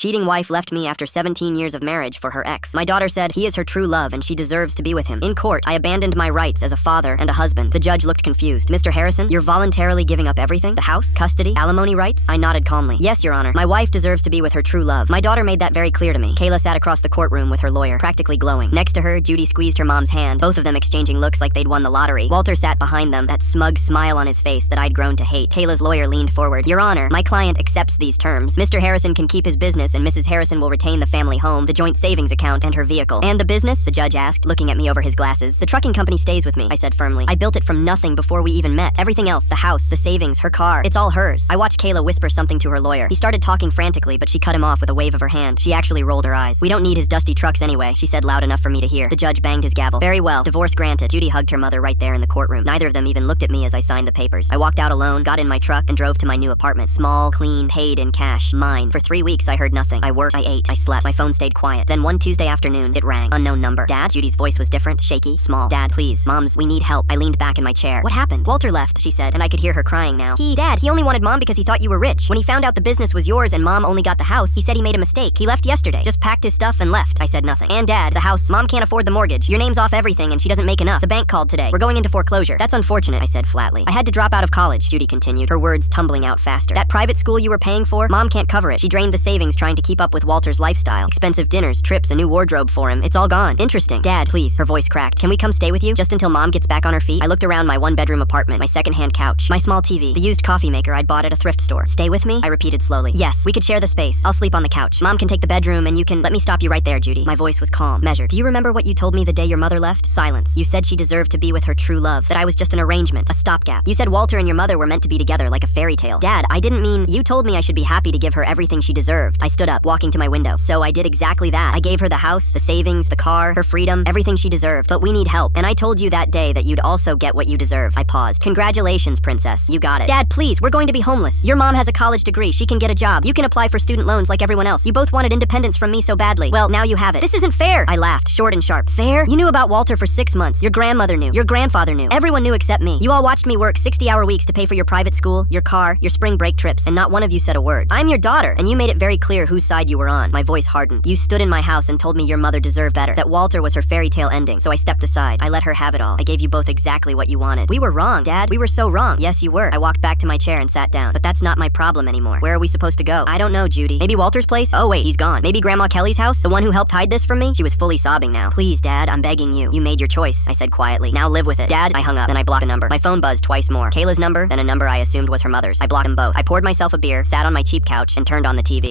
Cheating wife left me after 17 years of marriage for her ex. My daughter said he is her true love and she deserves to be with him. In court, I abandoned my rights as a father and a husband. The judge looked confused. Mr. Harrison, you're voluntarily giving up everything? The house? Custody? Alimony rights? I nodded calmly. Yes, Your Honor. My wife deserves to be with her true love. My daughter made that very clear to me. Kayla sat across the courtroom with her lawyer, practically glowing. Next to her, Judy squeezed her mom's hand, both of them exchanging looks like they'd won the lottery. Walter sat behind them, that smug smile on his face that I'd grown to hate. Kayla's lawyer leaned forward. Your Honor, my client accepts these terms. Mr. Harrison can keep his business and Mrs. Harrison will retain the family home, the joint savings account, and her vehicle. And the business? The judge asked, looking at me over his glasses. The trucking company stays with me, I said firmly. I built it from nothing before we even met. Everything else, the house, the savings, her car, it's all hers. I watched Kayla whisper something to her lawyer. He started talking frantically, but she cut him off with a wave of her hand. She actually rolled her eyes. We don't need his dusty trucks anyway, she said loud enough for me to hear. The judge banged his gavel. Very well, divorce granted. Judy hugged her mother right there in the courtroom. Neither of them even looked at me as I signed the papers. I walked out alone, got in my truck, and drove to my new apartment. Small, clean, paid in cash. Mine. For 3 weeks, I heard nothing. I worked, I ate, I slept. My phone stayed quiet. Then one Tuesday afternoon, it rang. Unknown number. Dad? Judy's voice was different, shaky, small. Dad, please. Moms, we need help. I leaned back in my chair. What happened? Walter left, she said, and I could hear her crying now. Dad, he only wanted Mom because he thought you were rich. When he found out the business was yours and Mom only got the house, he said he made a mistake. He left yesterday. Just packed his stuff and left. I said nothing. And Dad, the house. Mom can't afford the mortgage. Your name's off everything and she doesn't make enough. The bank called today. We're going into foreclosure. That's unfortunate, I said flatly. I had to drop out of college, Judy continued, her words tumbling out faster. That private school you were paying for, Mom can't cover it. She drained the savings trying to keep up with Walter's lifestyle. Expensive dinners, trips, a new wardrobe for him. It's all gone. Interesting. Dad, please. Her voice cracked. Can we come stay with you? Just until Mom gets back on her feet? I looked around my one-bedroom apartment, my second-hand couch, my small TV, the used coffee maker I'd bought at a thrift store. Stay with me? I repeated slowly. Yes, we could share the space. I'll sleep on the couch. Mom can take the bedroom and you can... Let me stop you right there, Judy. My voice was calm, measured. Do you remember what you told me the day your mother left? Silence. You said she deserved to be with her true love, that I was just an arrangement, a stopgap. You said Walter and your mother were meant to be together like a fairy tale. Dad, I didn't mean... You told me I should be happy to give her everything she deserved. I stood up, walking to my window. So I did exactly that. I gave her the house, the savings, the car, her freedom, everything she deserved. But we need help. And I told you that day that you'd also get what you deserve. I paused. Congratulations, princess. You got it. Dad, please, we're going to be homeless. Your mom has a college degree. She can get a job. You can apply for student loans like everyone else. You both wanted independence from me so badly. Well, now you have it. This isn't fair. I laughed, short and sharp. Fair? You knew about Walter for 6 months. Your grandmother knew. Your grandfather knew. Everyone knew except me. You all watched me work 60-hour weeks to pay for your private school, your car, your spring break trips, and not one of you said a word. I'm your daughter, and you made it very clear whose side you were on. My voice hardened. You stood in my house and told me your mother deserved better, that Walter was her fairy tale ending, so I stepped aside. I let her have it all. I gave you both exactly what you wanted. We were wrong, Dad. We were so wrong. Yes, you were. I walked back to my chair and sat down. But that's not my problem anymore. Where are we supposed to go? I don't know, Judy. Maybe Walter's place? Oh wait, he's gone. Maybe Grandma Kelly's house? The one who helped hide this from me? She was fully sobbing now. Please, Dad, I'm begging you. You made your choice, I said quietly. Now live with it. Dad, I hung up. Then I blocked the number. My phone buzzed twice more. Kayla's number, then a number I assumed was her mother's. I blocked them both. I poured myself a beer, sat on my cheap couch, and turned on the TV.